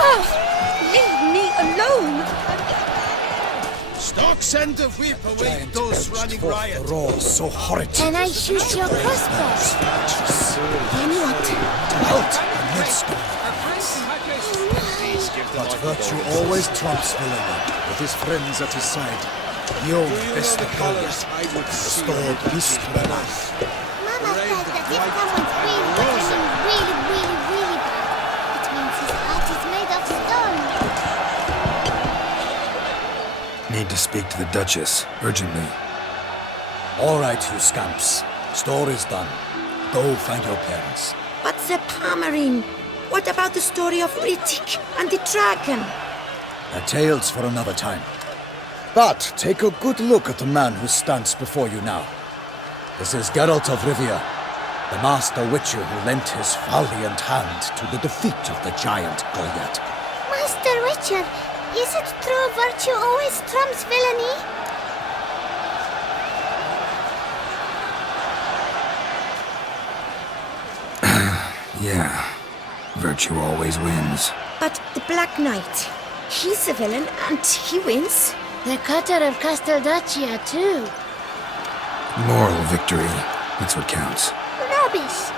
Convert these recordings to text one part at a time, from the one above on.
Oh, leave me alone! Toussaint and whip away those running riot. The roar so horrid. Can I shoot your crossbow? Cannot. Out and headstone. But virtue always trumps villainy. With his friends at his side, Guillaume best of Gaulish, restored peace to the land. Mama says that if someone's really really bad, it means his heart is made of stone. Need to speak to the Duchess, urgently. All right, you scamps. Story's done. Go find your parents. But Sir Palmerin, what about the story of Riddick and the dragon? A tale's for another time. But take a good look at the man who stands before you now. This is Geralt of Rivia, the master witcher who lent his valiant hand to the defeat of the giant Goliath. Master Witcher, is it true virtue always trumps villainy? Yeah, virtue always wins. But the Black Knight, he's a villain and he wins. The cutter of Casteldacia, too. Moral victory, that's what counts. Rubbish.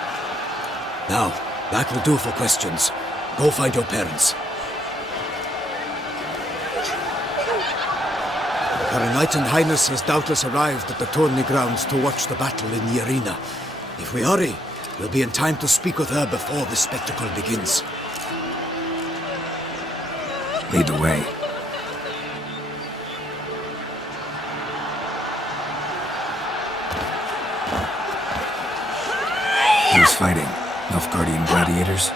Now, that will do for questions. Go find your parents. Her Enlightened Highness has doubtless arrived at the tourney grounds to watch the battle in the arena. If we hurry, we'll be in time to speak with her before the spectacle begins. Lead the way. Who's fighting? Nilfgaardian gladiators?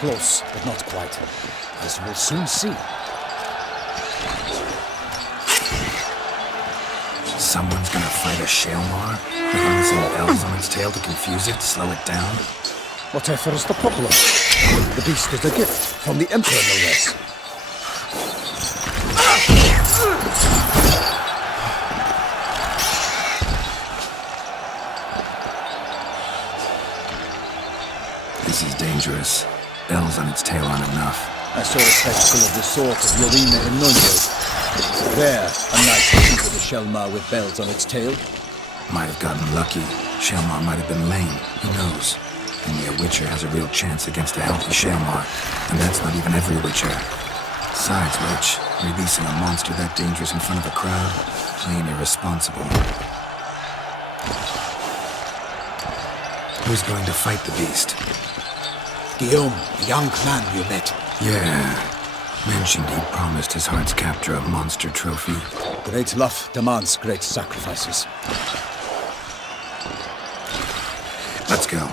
Close, but not quite. As we'll soon see. Someone's gonna fight a Shalmar? With unseen elves on its tail to confuse it, slow it down? Whatever is the problem? The beast is a gift from the Emperor, no less. This is dangerous. Bells on its tail aren't enough. I saw a spectacle of the sort of the arena in Nuremberg. There, a knight defeated a Shalmar with bells on its tail. Might have gotten lucky. Shalmar might have been lame. Who knows? Only a Witcher has a real chance against a healthy Shalmar. And that's not even every Witcher. Besides which, releasing a monster that dangerous in front of a crowd, plain irresponsible. Who's going to fight the beast? Guillaume, the young man you met. Yeah. Mentioned he'd promised his heart's captor a monster trophy. Great love demands great sacrifices. Let's go.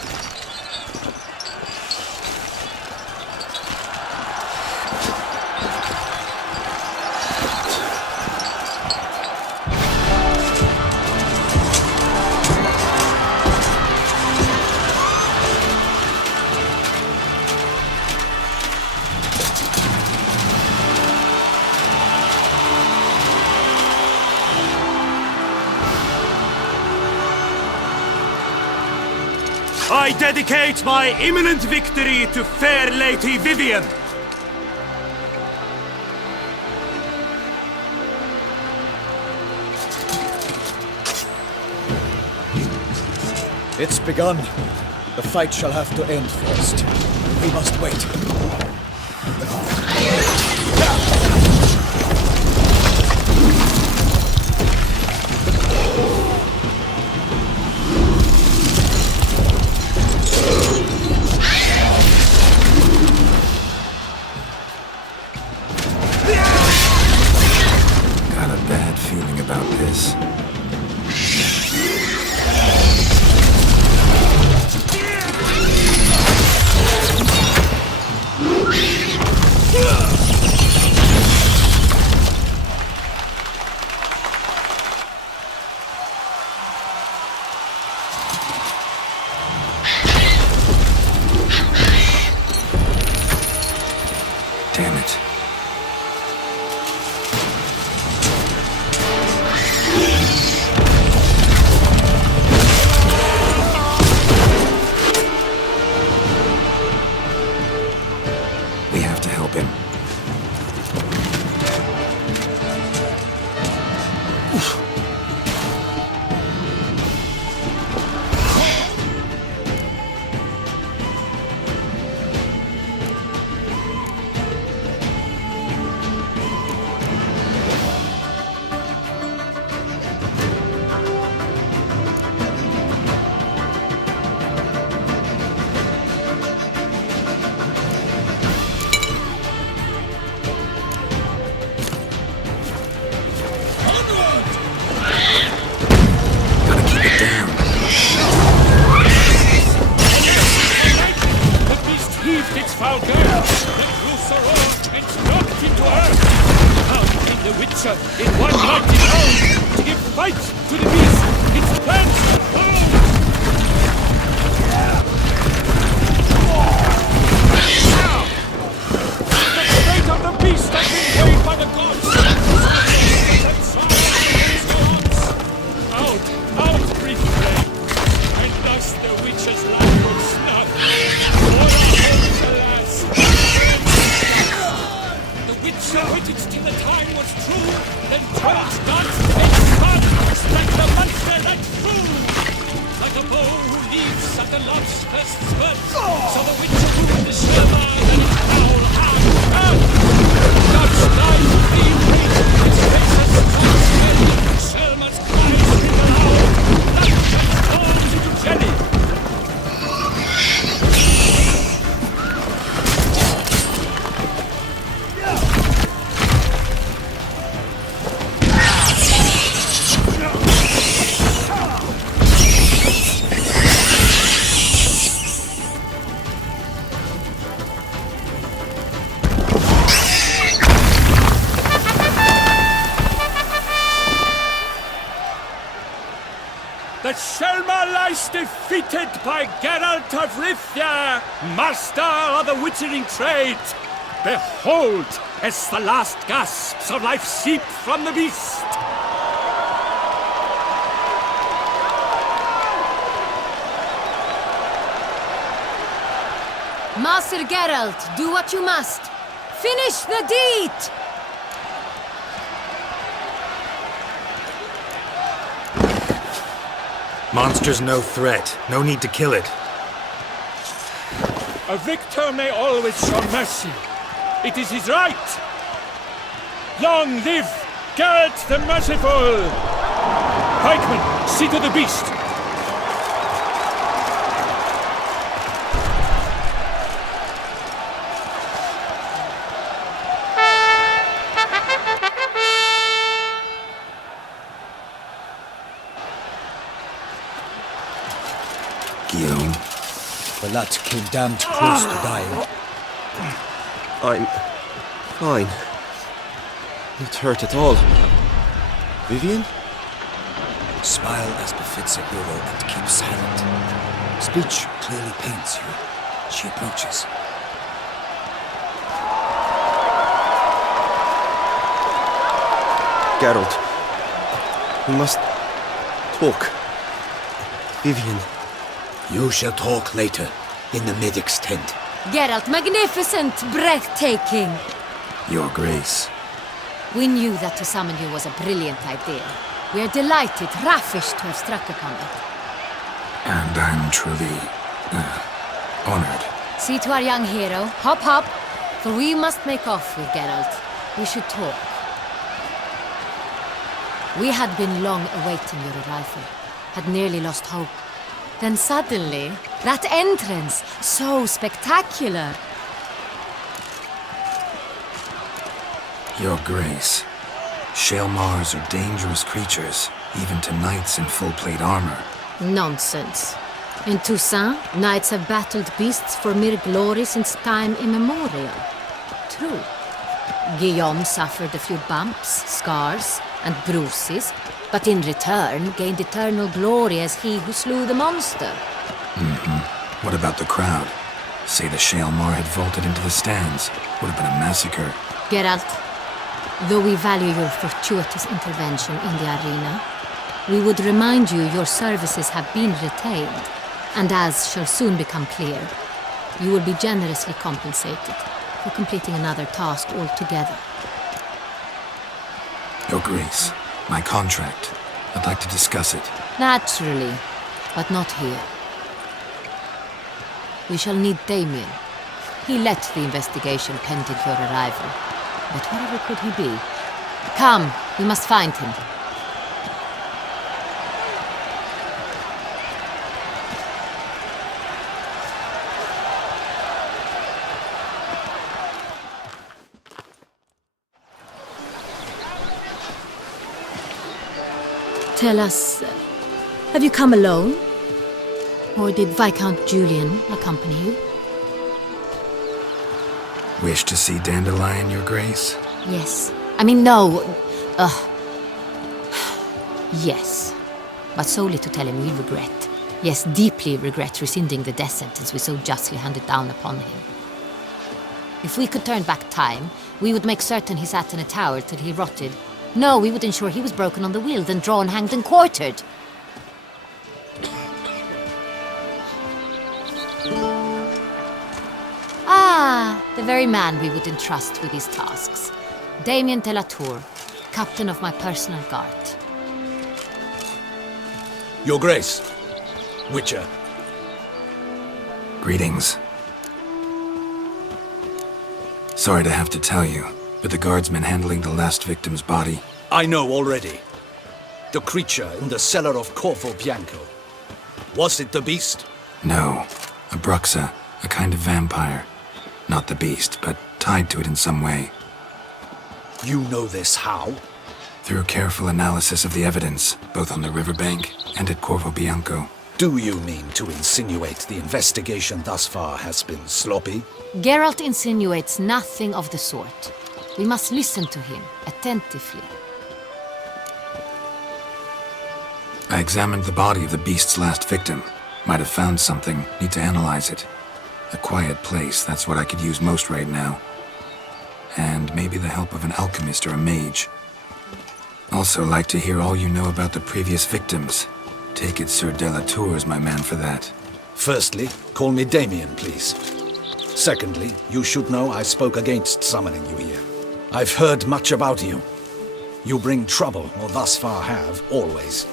I dedicate my imminent victory to fair Lady Vivian. It's begun. The fight shall have to end first. We must wait. Got a bad feeling about this. him. In one mighty bound to give fight to the beast, its plans to fall. The fate of the beast has been weighed by the gods. Out, brief flame, and thus the witch's life will snuff. For our homes, alas. The witch waited till the time was true, then told gods and stars that the monster that through. Like a bow who leaves at the love's first spurt, so the witch wound the Sherma and its foul hand. God's life free rage, its faces transparent, Sherma's cries ring aloud, that transforms into jelly. The Shelma lies defeated by Geralt of Rivia, master of the witchering trade. Behold, as the last gasps of life seep from the beast. Master Geralt, do what you must. Finish the deed! Monster's no threat. No need to kill it. A victor may always show mercy. It is his right. Long live Geralt the Merciful! Pikeman, see to the beast. The lad came damned close to dying. I'm fine. Not hurt at all. Vivian? Smile as befits a hero and keep silent. Speech clearly pains you. She approaches. Geralt. We must talk. Vivian. You shall talk later, in the medic's tent. Geralt, magnificent, breathtaking. Your Grace. We knew that to summon you was a brilliant idea. We are delighted, ravished to have struck upon it. And I'm truly, honored. See to our young hero. Hop, hop. For we must make off with Geralt. We should talk. We had been long awaiting your arrival. Had nearly lost hope. Then suddenly, that entrance, so spectacular. Your Grace. Shaelmars are dangerous creatures, even to knights in full plate armor. Nonsense. In Toussaint, knights have battled beasts for mere glory since time immemorial. True. Guillaume suffered a few bumps, scars, and bruises, but in return gained eternal glory as he who slew the monster. What about the crowd? Say the Shaelmar had vaulted into the stands. Would have been a massacre. Geralt, though we value your fortuitous intervention in the arena, we would remind you your services have been retained, and as shall soon become clear, you will be generously compensated. for completing another task altogether. Your Grace, my contract. I'd like to discuss it. Naturally, but not here. We shall need Damien. He led the investigation pending your arrival. But wherever could he be? Come, we must find him. Tell us, have you come alone? Or did Viscount Julian accompany you? Wish to see Dandelion, Your Grace? Yes. I mean, no. Yes. But solely to tell him we regret. Yes, deeply regret rescinding the death sentence we so justly handed down upon him. If we could turn back time, we would make certain he sat in a tower till he rotted. No, we would ensure he was broken on the wheel, then drawn, hanged, and quartered. Ah, the very man we would entrust with these tasks. Damien de la Tour, captain of my personal guard. Your Grace, Witcher. Greetings. Sorry to have to tell you, but the guardsman handling the last victim's body... I know already. The creature in the cellar of Corvo Bianco. Was it the beast? No, a bruxa, a kind of vampire. Not the beast, but tied to it in some way. You know this how? Through careful analysis of the evidence, both on the riverbank and at Corvo Bianco. Do you mean to insinuate the investigation thus far has been sloppy? Geralt insinuates nothing of the sort. We must listen to him attentively. I examined the body of the beast's last victim. Might have found something, need to analyze it. A quiet place, that's what I could use most right now. And maybe the help of an alchemist or a mage. Also like to hear all you know about the previous victims. Take it Sir de la Tour is my man for that. Firstly, call me Damien, please. Secondly, you should know I spoke against summoning you here. I've heard much about you. You bring trouble, or thus far have, always.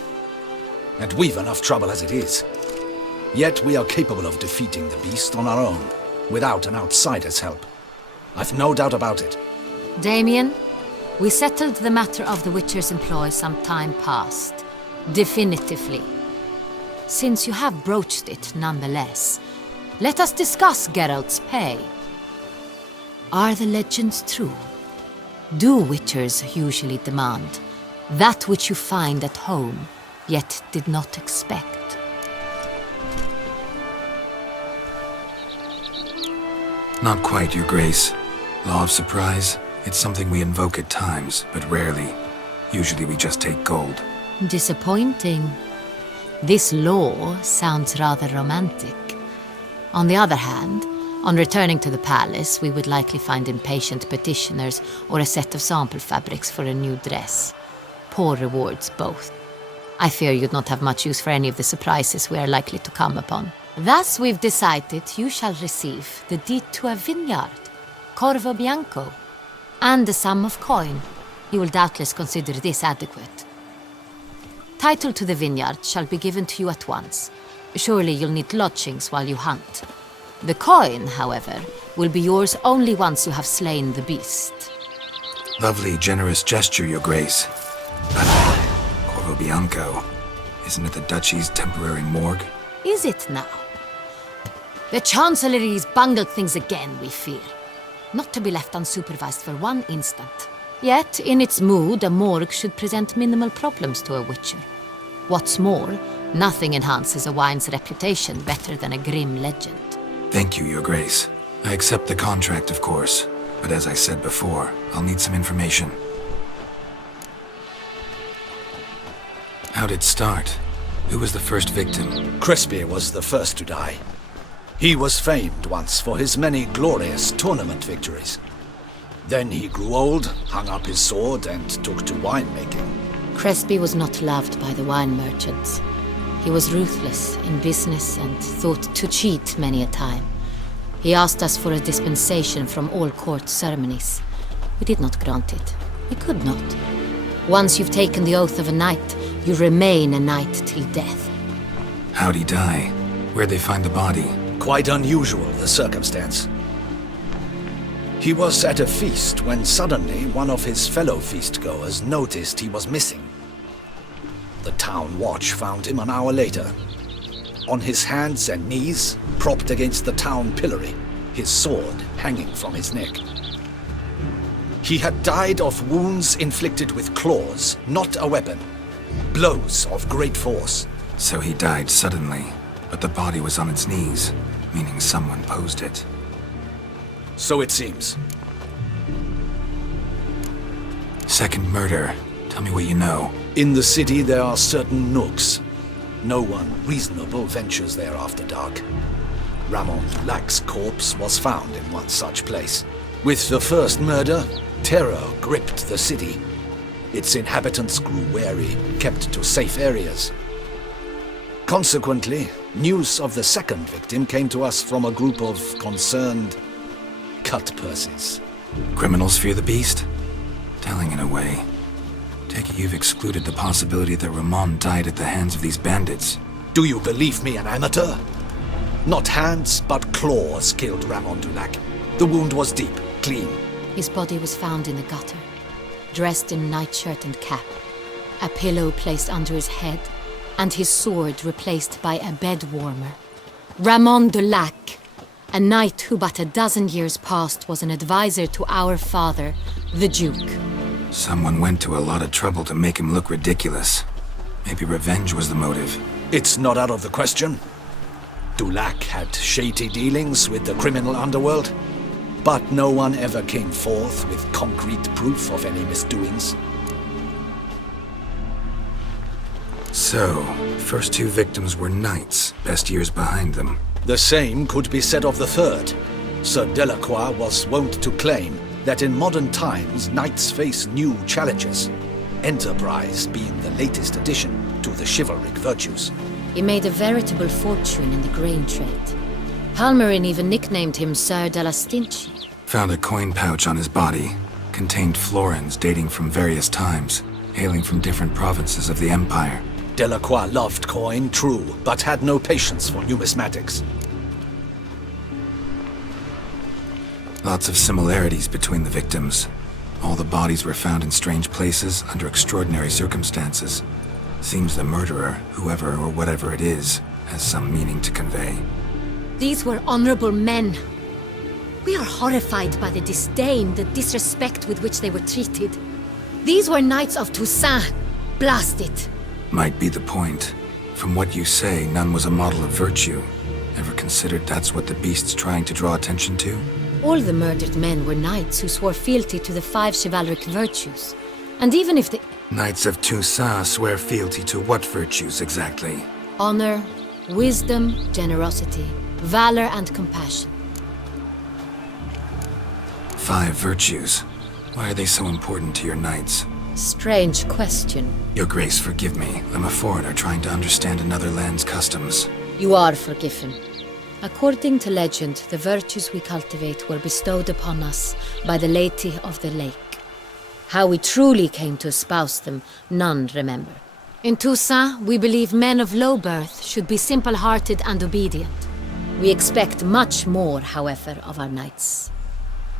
And we've enough trouble as it is. Yet we are capable of defeating the beast on our own, without an outsider's help. I've no doubt about it. Damien, we settled the matter of the Witcher's employ some time past. Definitively. Since you have broached it nonetheless, let us discuss Geralt's pay. Are the legends true? Do Witchers usually demand that which you find at home, yet did not expect? Not quite, Your Grace. Law of surprise, it's something we invoke at times, but rarely. Usually we just take gold. Disappointing. This law sounds rather romantic. On the other hand, on returning to the palace, we would likely find impatient petitioners or a set of sample fabrics for a new dress. Poor rewards, both. I fear you'd not have much use for any of the surprises we are likely to come upon. Thus, we've decided you shall receive the deed to a vineyard, Corvo Bianco, and the sum of coin. You will doubtless consider this adequate. Title to the vineyard shall be given to you at once. Surely you'll need lodgings while you hunt. The coin, however, will be yours only once you have slain the beast. Lovely, generous gesture, Your Grace. But Corvo Bianco, isn't it the Duchy's temporary morgue? Is it now? The Chancellery's bungled things again, we fear. Not to be left unsupervised for one instant. Yet, in its mood, a morgue should present minimal problems to a Witcher. What's more, nothing enhances a wine's reputation better than a grim legend. Thank you, Your Grace. I accept the contract, of course. But as I said before, I'll need some information. How'd it start? Who was the first victim? Crespi was the first to die. He was famed once for his many glorious tournament victories. Then he grew old, hung up his sword, and took to winemaking. Crespi was not loved by the wine merchants. He was ruthless in business and thought to cheat many a time. He asked us for a dispensation from all court ceremonies. We did not grant it. We could not. Once you've taken the oath of a knight, you remain a knight till death. How'd he die? Where'd they find the body? Quite unusual, the circumstance. He was at a feast when suddenly one of his fellow feastgoers noticed he was missing. The town watch found him an hour later. On his hands and knees, propped against the town pillory, his sword hanging from his neck. He had died of wounds inflicted with claws, not a weapon. Blows of great force. So he died suddenly, but the body was on its knees, meaning someone posed it. So it seems. Second murder. Tell me what you know. In the city there are certain nooks. No one reasonable ventures there after dark. Ramon Dulac's corpse was found in one such place. With the first murder, terror gripped the city. Its inhabitants grew wary, kept to safe areas. Consequently, news of the second victim came to us from a group of concerned cut-purses. Criminals fear the beast? Telling in a way. Take it you've excluded the possibility that Ramon died at the hands of these bandits. Do you believe me an amateur? Not hands, but claws killed Ramon Dulac. The wound was deep, clean. His body was found in the gutter, dressed in nightshirt and cap, a pillow placed under his head, and his sword replaced by a bed warmer. Ramon Dulac, a knight who but a dozen years past was an advisor to our father, the Duke. Someone went to a lot of trouble to make him look ridiculous. Maybe revenge was the motive. It's not out of the question. Dulac had shady dealings with the criminal underworld, but no one ever came forth with concrete proof of any misdoings. So, first two victims were knights, best years behind them. The same could be said of the third. Sir Delacroix was wont to claim that in modern times knights face new challenges, enterprise being the latest addition to the chivalric virtues. He made a veritable fortune in the grain trade. Palmerin even nicknamed him Sir de la Stinchi. Found a coin pouch on his body. Contained florins dating from various times, hailing from different provinces of the Empire. Delacroix loved coin, true, but had no patience for numismatics. Lots of similarities between the victims. All the bodies were found in strange places under extraordinary circumstances. Seems the murderer, whoever or whatever it is, has some meaning to convey. These were honorable men. We are horrified by the disdain, the disrespect with which they were treated. These were knights of Toussaint. Blast it. Might be the point. From what you say, none was a model of virtue. Ever considered that's what the beast's trying to draw attention to? All the murdered men were knights who swore fealty to the 5 chivalric virtues. And even if the Knights of Toussaint swear fealty to what virtues exactly? honor, wisdom, generosity, valor, and compassion. 5 virtues. Why are they so important to your knights? Strange question. Your Grace, forgive me. I'm a foreigner trying to understand another land's customs. You are forgiven. According to legend, the virtues we cultivate were bestowed upon us by the Lady of the Lake. How we truly came to espouse them, none remember. In Toussaint, we believe men of low birth should be simple-hearted and obedient. We expect much more, however, of our knights.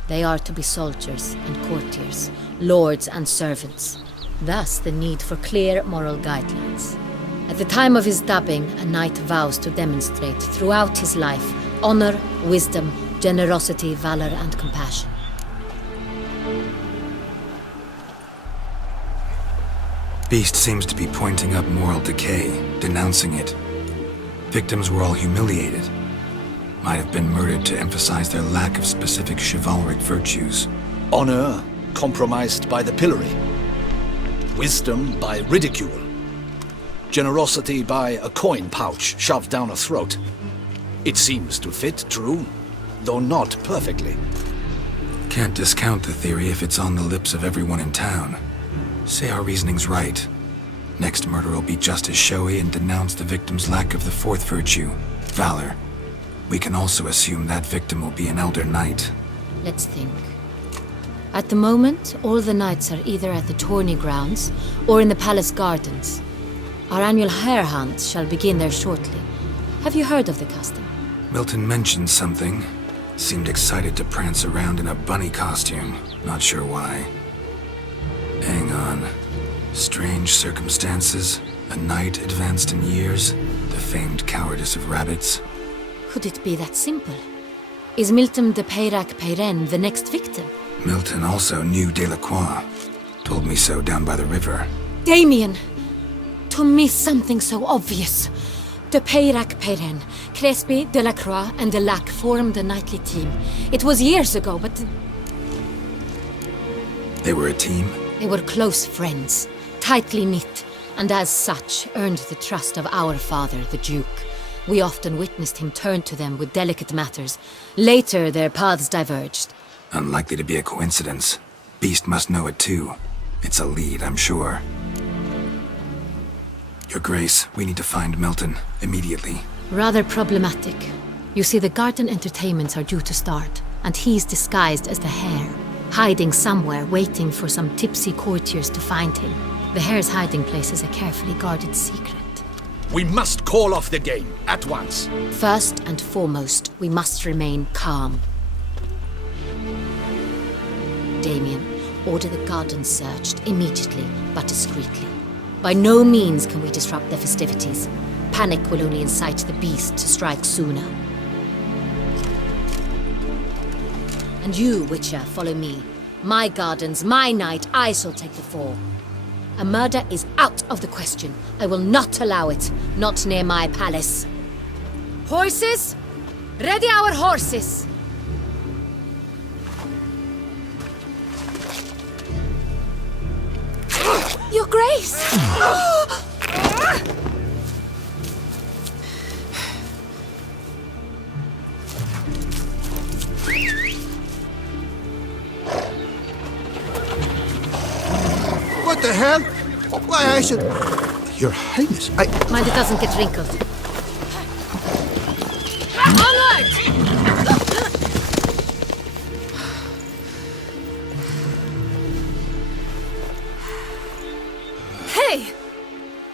They are to be soldiers and courtiers, lords and servants. Thus the need for clear moral guidelines. At the time of his dubbing, a knight vows to demonstrate throughout his life honor, wisdom, generosity, valor, and compassion. Beast seems to be pointing up moral decay, denouncing it. Victims were all humiliated. Might have been murdered to emphasize their lack of specific chivalric virtues. Honor compromised by the pillory. Wisdom by ridicule. Generosity by a coin pouch shoved down a throat. It seems to fit, true, though not perfectly. Can't discount the theory if it's on the lips of everyone in town. Say our reasoning's right. Next murder will be just as showy and denounce the victim's lack of the 4th virtue, valor. We can also assume that victim will be an Elder Knight. Let's think. At the moment, all the knights are either at the tourney grounds or in the palace gardens. Our annual hare hunt shall begin there shortly. Have you heard of the custom? Milton mentioned something. Seemed excited to prance around in a bunny costume. Not sure why. Hang on. Strange circumstances. A knight advanced in years. The famed cowardice of rabbits. Could it be that simple? Is Milton de Peyrac-Peyren the next victim? Milton also knew Delacroix. Told me so down by the river. Damien! To miss something so obvious. De Peyrac-Peyren, Crespi, Delacroix, and Delac formed a knightly team. It was years ago, but... They were a team? They were close friends, tightly knit, and as such earned the trust of our father, the Duke. We often witnessed him turn to them with delicate matters. Later, their paths diverged. Unlikely to be a coincidence. Beast must know it too. It's a lead, I'm sure. Your Grace, we need to find Milton, immediately. Rather problematic. You see, the garden entertainments are due to start, and he's disguised as the hare, hiding somewhere, waiting for some tipsy courtiers to find him. The hare's hiding place is a carefully guarded secret. We must call off the game, at once. First and foremost, we must remain calm. Damien, order the garden searched immediately, but discreetly. By no means can we disrupt the festivities. Panic will only incite the beast to strike sooner. And you, Witcher, follow me. My gardens, my night, I shall take the fall. A murder is out of the question. I will not allow it. Not near my palace. Horses? Ready our horses! Your Grace! What the hell? Why, I should... Your Highness, Mind it doesn't get wrinkled. Onward! Hey!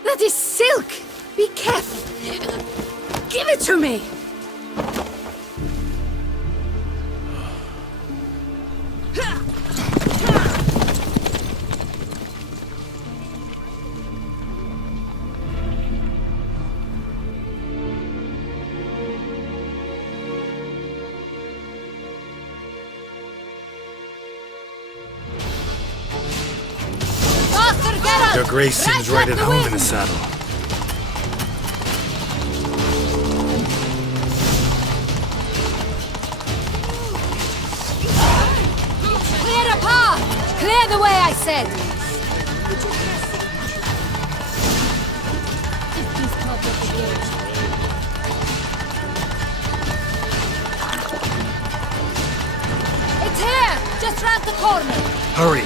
That is silk! Be careful! Give it to me! Your Grace seems right at home in the saddle. Clear the path! Clear the way, I said! It's here! Just round the corner! Hurry!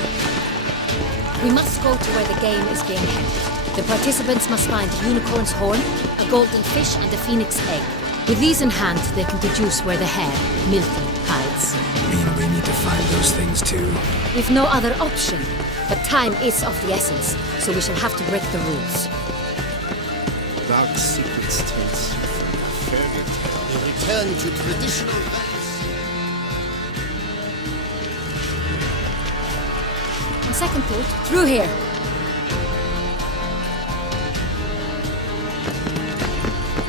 We must go to where the game is being held. The participants must find a unicorn's horn, a golden fish, and a phoenix egg. With these in hand, they can deduce where the hare, Milton, hides. Mean we need to find those things too? We've no other option. But time is of the essence, so we shall have to break the rules. Dark secrets takes you from a fairy tale. They return to traditional values. On second thought, through here.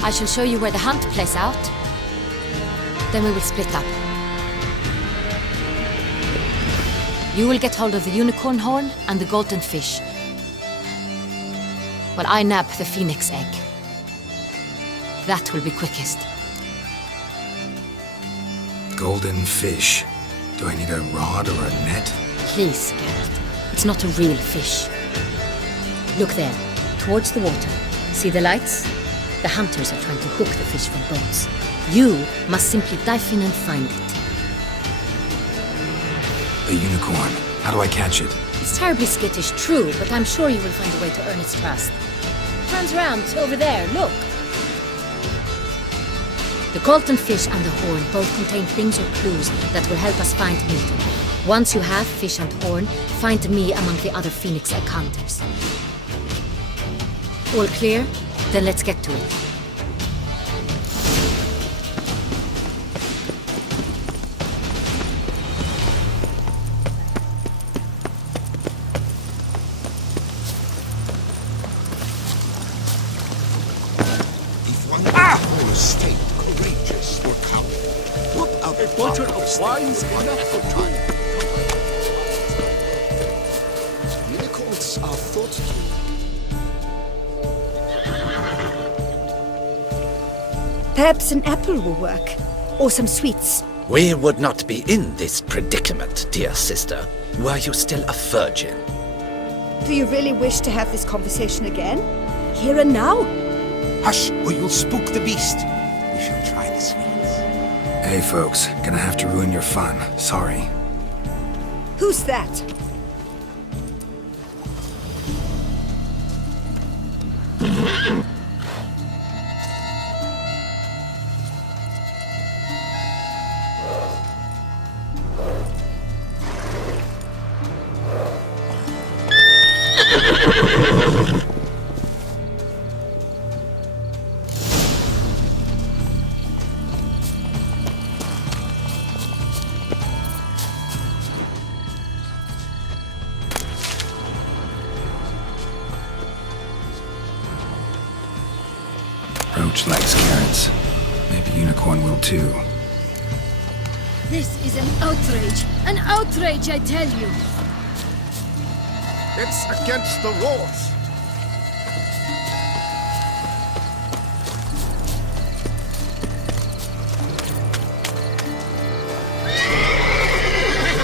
I shall show you where the hunt plays out. Then we will split up. You will get hold of the unicorn horn and the golden fish, while I nab the phoenix egg. That will be quickest. Golden fish. Do I need a rod or a net? Please, Geralt. It's not a real fish. Look there, towards the water. See the lights? The hunters are trying to hook the fish from boats. You must simply dive in and find it. The unicorn. How do I catch it? It's terribly skittish, true, but I'm sure you will find a way to earn its trust. Turns around, over there, look. The Colton fish and the horn both contain things or clues that will help us find Milton. Once you have fish and horn, find me among the other Phoenix encounters. All clear? Then let's get to it. If one can state courageous or coward, what other A bottle of wine's one enough for time? Unicorns are thought to. Perhaps an apple will work. Or some sweets. We would not be in this predicament, dear sister, were you still a virgin. Do you really wish to have this conversation again? Here and now? Hush, or you'll spook the beast. We shall try the sweets. Hey folks, gonna have to ruin your fun. Sorry. Who's that? Roach likes carrots. Maybe Unicorn will too. This is an outrage! An outrage, I tell you! It's against the laws.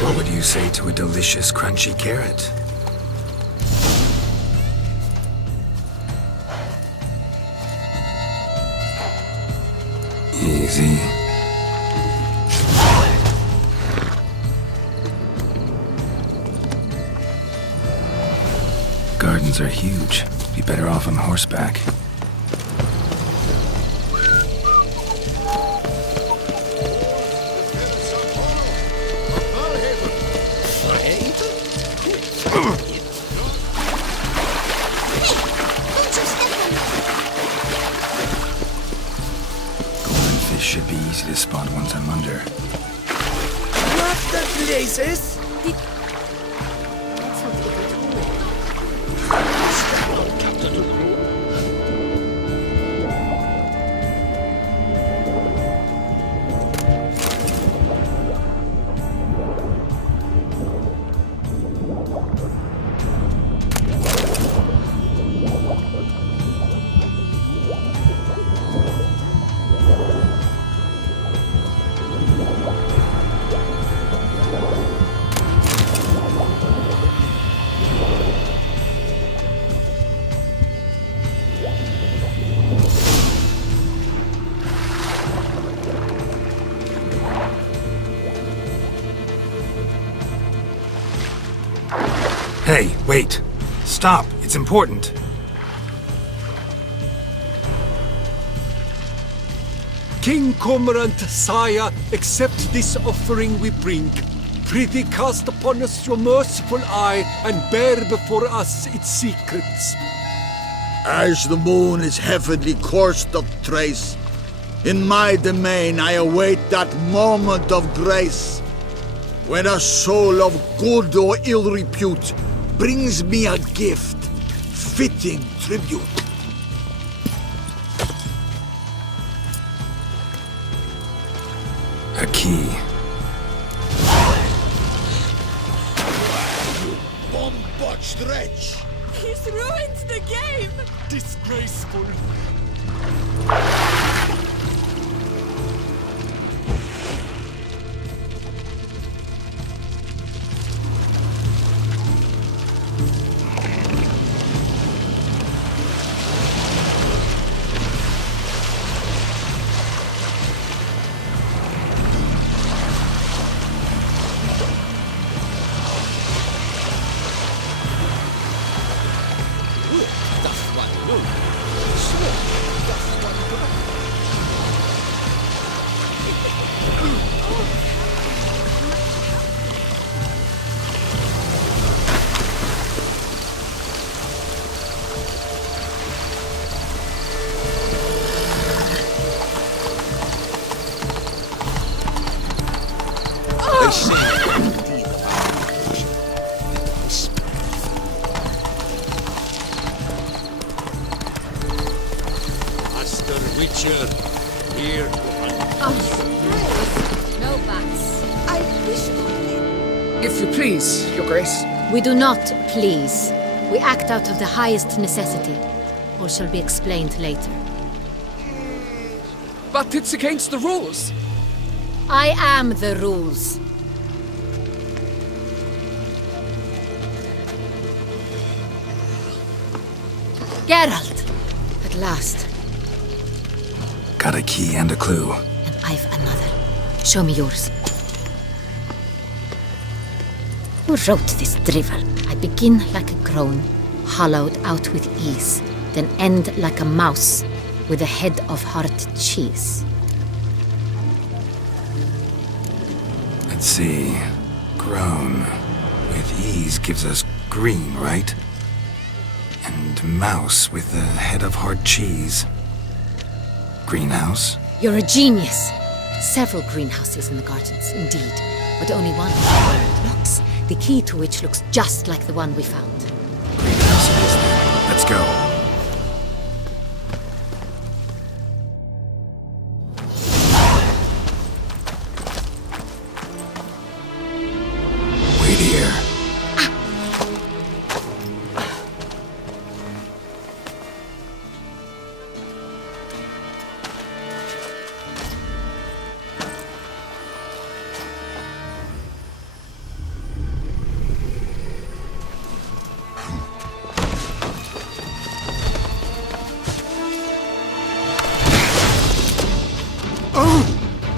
What would you say to a delicious, crunchy carrot? Easy. Gardens are huge. Be better off on horseback. Golden fish should be easy to spot once I'm under. What the blazes? That's not good at all. Hey, wait. Stop. It's important. King Cormorant, sire, accept this offering we bring. Prithee cast upon us your merciful eye and bear before us its secrets. As the moon is heavenly coursed of trace, in my domain I await that moment of grace, when a soul of good or ill repute brings me a gift, fitting tribute. A key. Bomb-botched wretch! He's ruined the game! Disgraceful. Doth one know? So doth one say a great deal about creation. Whisper. Master Witcher, here No bats. I wish only. If you please, Your Grace. We do not please. We act out of the highest necessity. All shall be explained later. But it's against the rules. I am the rules. Geralt! At last. Got a key and a clue. And I've another. Show me yours. Who wrote this drivel? I begin like a crone, hollowed out with ease, then end like a mouse, with a head of hard cheese. Let's see. Grown with ease gives us green, right? And mouse with a head of hard cheese. Greenhouse? You're a genius. Several greenhouses in the gardens, indeed, but only one where it looks, the key to which looks just like the one we found. Greenhouse it is then. Let's go. Wait here.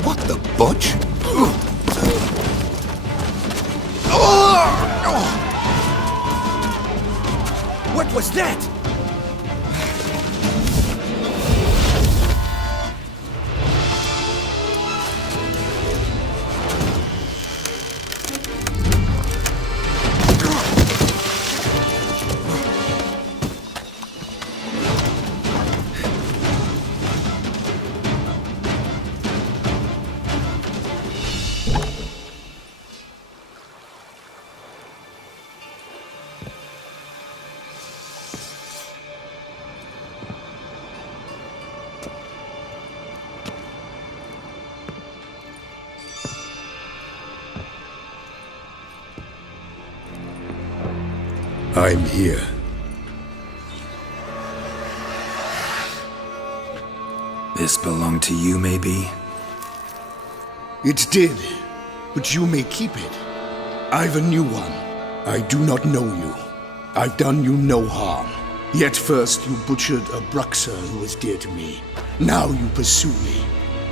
What the butch? What was that? I'm here. This belonged to you, maybe? It did, but you may keep it. I've a new one. I do not know you. I've done you no harm. Yet first you butchered a Bruxer who was dear to me. Now you pursue me.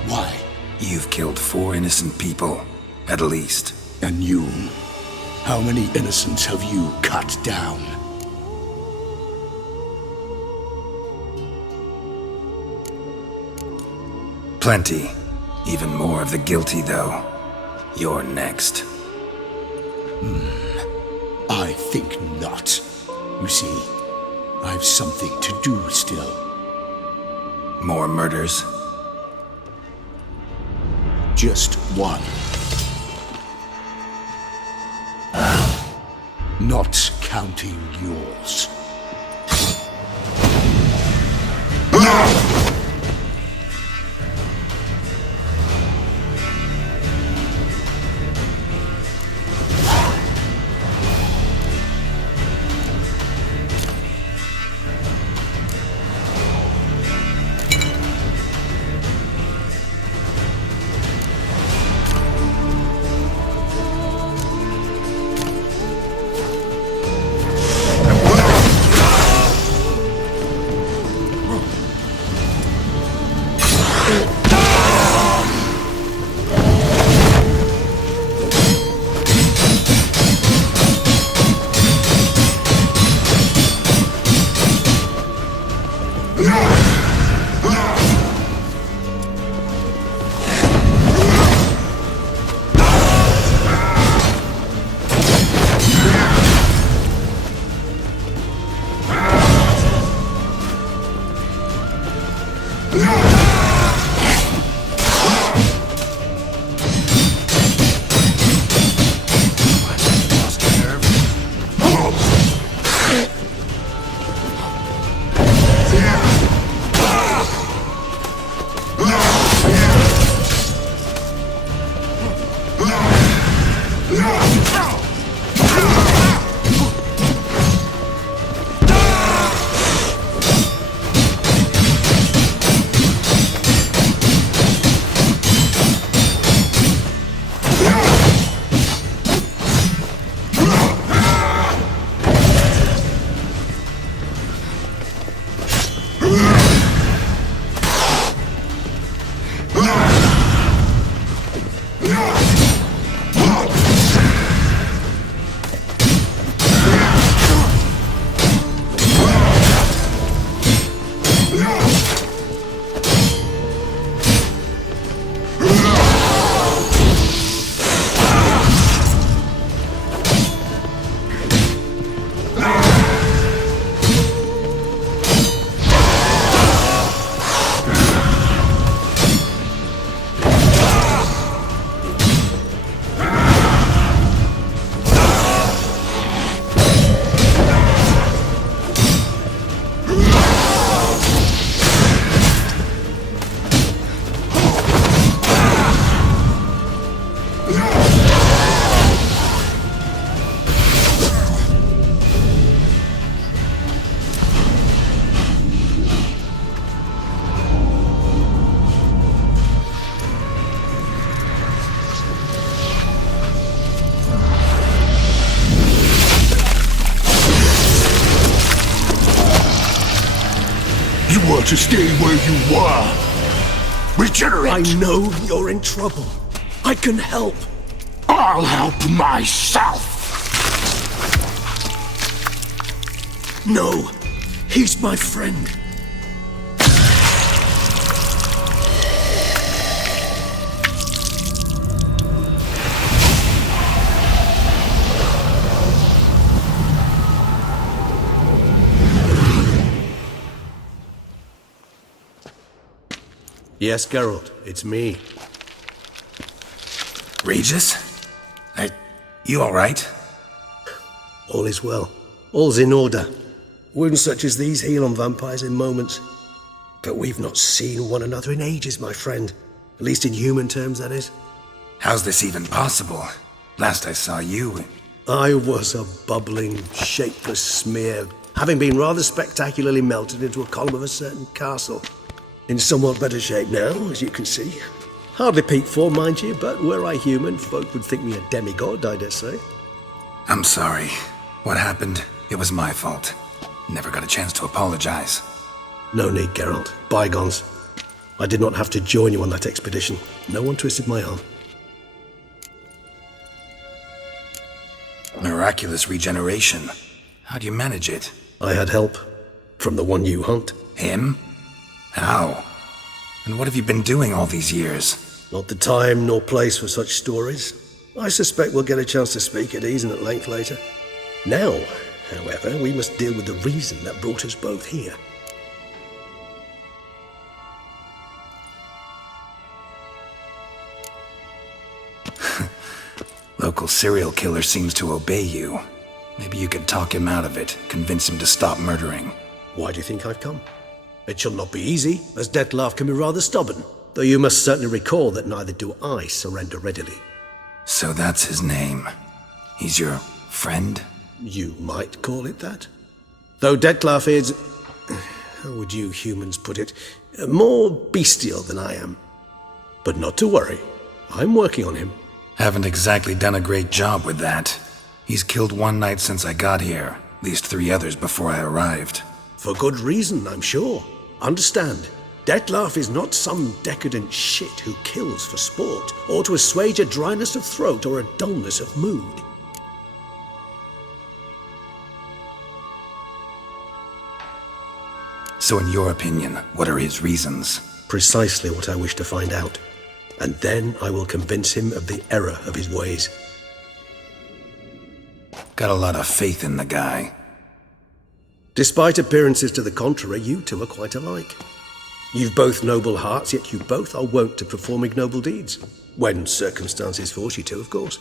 Why? You've killed 4 innocent people, at least. And you? How many innocents have you cut down? Plenty. Even more of the guilty, though. You're next. I think not. You see, I've something to do still. More murders? Just one. Not counting yours. To stay where you were. Regenerate! I know you're in trouble. I can help. I'll help myself! No, he's my friend. Yes, Geralt, it's me. Regis? You alright? All is well. All's in order. Wounds such as these heal on vampires in moments. But we've not seen one another in ages, my friend. At least in human terms, that is. How's this even possible? Last I saw you... I was a bubbling, shapeless smear, having been rather spectacularly melted into a column of a certain castle. In somewhat better shape now, as you can see. Hardly peak form, mind you, but were I human, folk would think me a demigod, I dare say. I'm sorry. What happened, it was my fault. Never got a chance to apologize. No need, Geralt. Bygones. I did not have to join you on that expedition. No one twisted my arm. Miraculous regeneration. How do you manage it? I had help. From the one you hunt. Him? How? And what have you been doing all these years? Not the time nor place for such stories. I suspect we'll get a chance to speak at ease and at length later. Now, however, we must deal with the reason that brought us both here. Local serial killer seems to obey you. Maybe you could talk him out of it, convince him to stop murdering. Why do you think I've come? It shall not be easy, as Dettlaff can be rather stubborn, though you must certainly recall that neither do I surrender readily. So that's his name. He's your friend? You might call it that. Though Dettlaff is, how would you humans put it, more bestial than I am. But not to worry, I'm working on him. Haven't exactly done a great job with that. He's killed one knight since I got here, at least 3 others before I arrived. For good reason, I'm sure. Understand, Dettlaff is not some decadent shit who kills for sport, or to assuage a dryness of throat or a dullness of mood. So in your opinion, what are his reasons? Precisely what I wish to find out. And then I will convince him of the error of his ways. Got a lot of faith in the guy. Despite appearances to the contrary, you two are quite alike. You've both noble hearts, yet you both are wont to perform ignoble deeds. When circumstances force you to, of course.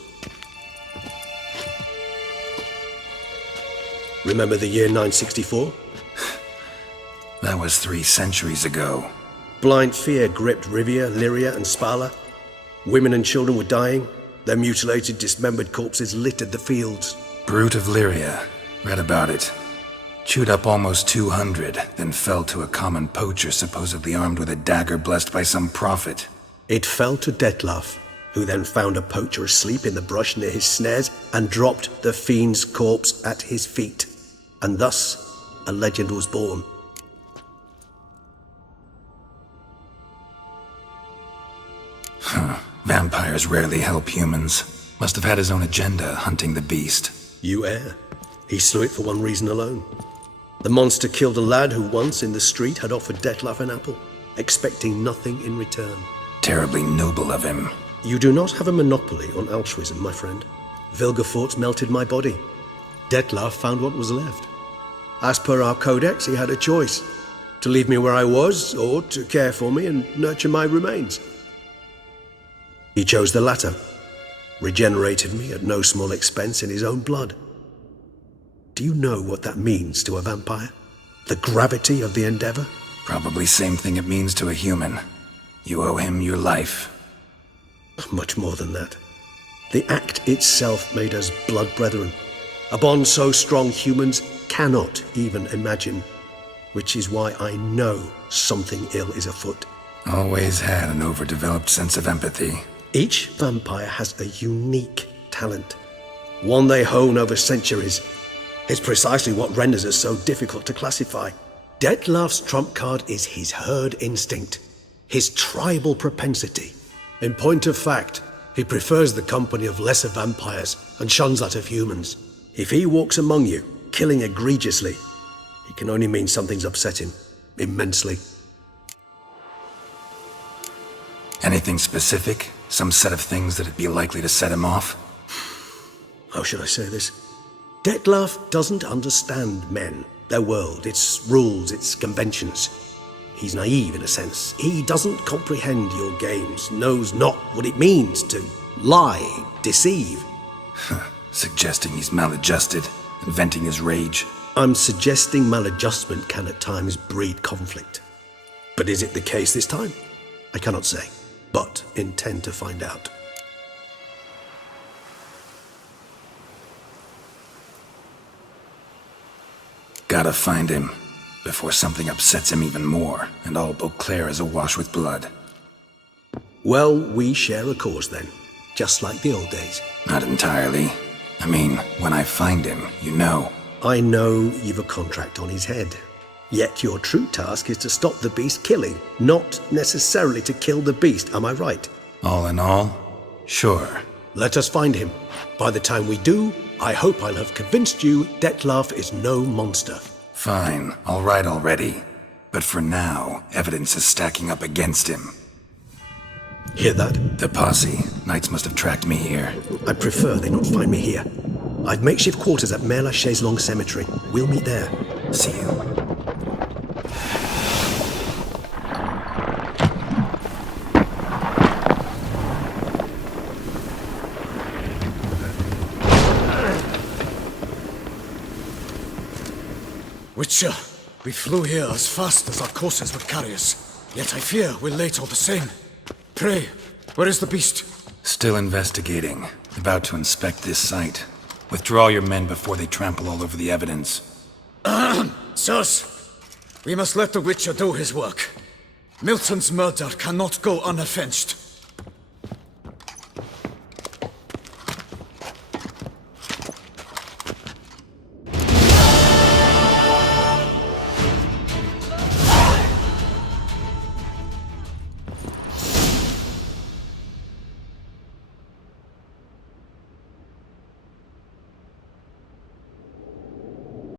Remember the year 964? That was 3 centuries ago. Blind fear gripped Rivia, Lyria, and Spala. Women and children were dying. Their mutilated, dismembered corpses littered the fields. Brute of Lyria. Read about it. Chewed up almost 200, then fell to a common poacher supposedly armed with a dagger blessed by some prophet. It fell to Detlaf, who then found a poacher asleep in the brush near his snares and dropped the fiend's corpse at his feet. And thus, a legend was born. Vampires rarely help humans. Must have had his own agenda, hunting the beast. You err. He slew it for one reason alone. The monster killed a lad who once in the street had offered Detlaf an apple, expecting nothing in return. Terribly noble of him. You do not have a monopoly on altruism, my friend. Vilgefortz melted my body. Detlaf found what was left. As per our codex, he had a choice: to leave me where I was, or to care for me and nurture my remains. He chose the latter, regenerated me at no small expense in his own blood. Do you know what that means to a vampire? The gravity of the endeavor? Probably same thing it means to a human. You owe him your life. Much more than that. The act itself made us blood brethren. A bond so strong humans cannot even imagine. Which is why I know something ill is afoot. Always had an overdeveloped sense of empathy. Each vampire has a unique talent. One they hone over centuries. It's precisely what renders us so difficult to classify. Detlaf's trump card is his herd instinct. His tribal propensity. In point of fact, he prefers the company of lesser vampires and shuns that of humans. If he walks among you, killing egregiously, it can only mean something's upset him immensely. Anything specific? Some set of things that'd be likely to set him off? How should I say this? Detlaf doesn't understand men, their world, its rules, its conventions. He's naive in a sense. He doesn't comprehend your games, knows not what it means to lie, deceive. Suggesting he's maladjusted, and venting his rage. I'm suggesting maladjustment can at times breed conflict. But is it the case this time? I cannot say, but intend to find out. Gotta find him, before something upsets him even more, and all Beauclair is awash with blood. Well, we share a cause then, just like the old days. Not entirely. I mean, when I find him, you know. I know you've a contract on his head. Yet your true task is to stop the beast killing, not necessarily to kill the beast, am I right? All in all, sure. Let us find him. By the time we do, I hope I'll have convinced you Detlaf is no monster. Fine, all right already. But for now, evidence is stacking up against him. Hear that? The posse. Knights must have tracked me here. I prefer they not find me here. I've makeshift quarters at Mère Lachaise Long Cemetery. We'll meet there. See you. Witcher, we flew here as fast as our courses would carry us. Yet I fear we're late all the same. Pray, where is the beast? Still investigating. About to inspect this site. Withdraw your men before they trample all over the evidence. Sirs, we must let the Witcher do his work. Milton's murder cannot go unavenged.